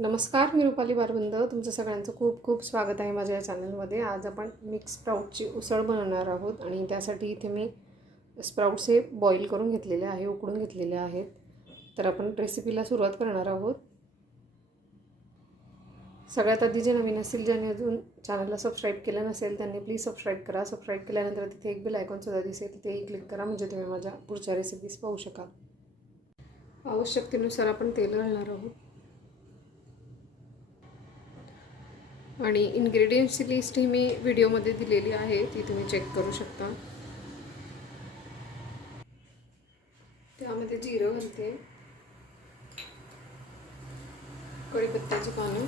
नमस्कार मी रुपाली बारबंद. तुमचं सगळ्यांचं खूप खूप स्वागत आहे माझ्या या चॅनलमध्ये. आज आपण मिक्स स्प्राऊटची उसळ बनवणार आहोत आणि त्यासाठी इथे मी स्प्राऊट्स हे बॉईल करून घेतलेले आहे उकडून घेतलेले आहेत. तर आपण रेसिपीला सुरुवात करणार आहोत. सगळ्यात आधी जे नवीन असतील ज्यांनी अजून चॅनलला सबस्क्राईब केलं नसेल त्यांनी प्लीज सबस्क्राईब करा. सबस्क्राईब केल्यानंतर तिथे एक बेल आयकॉनसुद्धा दिसेल. तिथेही क्लिक करा म्हणजे तुम्ही माझ्या पुढच्या रेसिपीज पाहू शकाल. आवश्यकतेनुसार आपण तेल घालणार आहोत. आणि इन्ग्रेडियंट्सची लिस्ट ही मी व्हिडिओमध्ये दिलेली आहे ती तुम्ही चेक करू शकता. त्यामध्ये जिरं घालते. कढीपत्त्याची पानं.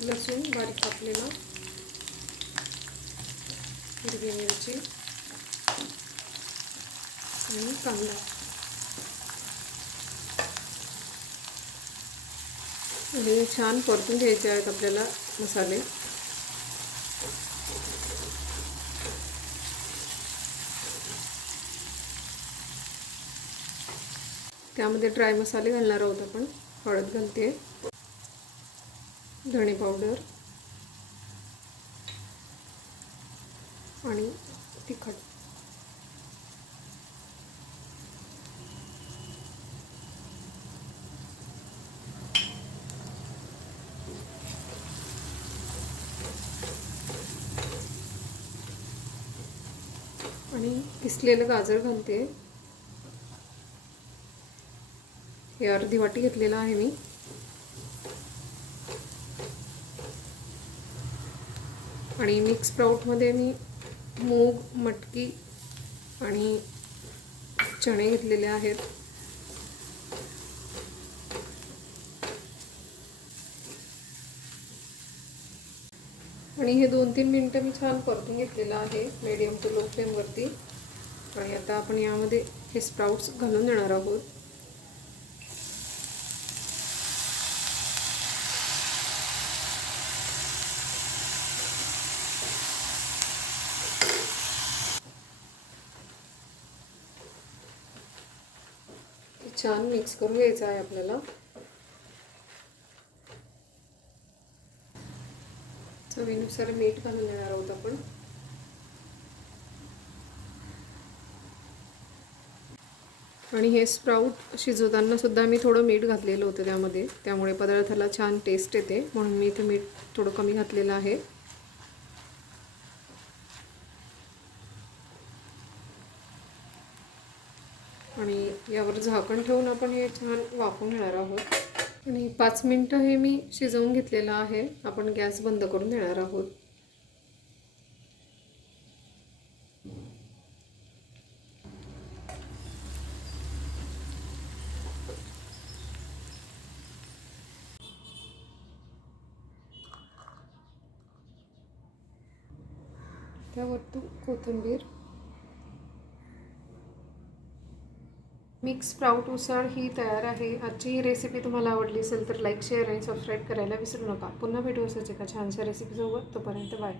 लसूण बारीक कापलेला. हिरवी मिरची. आणि कांदा. आणि छान परतून घ्यायचे आहेत आपल्याला मसाले. त्यामध्ये ड्राय मसाले घालणार आहोत आपण. हळद घालते. धणे पावडर आणि तिखट. आणि किसलेलं गाजर घालते. हे अर्धी वाटी घेतलेलं आहे मी. आणि मिक्स स्प्राऊटमध्ये मी मूग मटकी आणि चणे घेतलेले आहेत. आणि हे दोन तीन मिनटं मी छान परतून घेतलेलं आहे मीडियम टू लो फ्लेमवरती आणि आता आपण यामध्ये हे स्प्राउट्स घालून देणार आहोत. छान मिक्स करून घ्यायचं आहे आपल्याला. चवीनुसार मीठ घालून येणार आहोत आपण. आणि हे स्प्राऊट शिजवताना सुद्धा मी थोडं मीठ घातलेलं होतं त्यामध्ये. त्यामुळे पदार्थाला छान टेस्ट येते. म्हणून मी इथे मीठ थोडं कमी घातलेलं आहे. आणि यावर झाकण ठेवून आपण हे छान वाफवून घेणार आहोत. आणि पाच मिनटं हे मी शिजवून घेतलेलं आहे. आपण गॅस बंद करून देणार आहोत. त्यावर तू कोथिंबीर मिक्स स्प्राऊट उसळ ही तयार आहे. आजची ही रेसिपी तुम्हाला आवडली असेल तर लाईक शेअर आणि सबस्क्राईब करायला विसरू नका. पुन्हा भेटू असायचे का छानशा रेसिपीसोबत तोपर्यंत बाय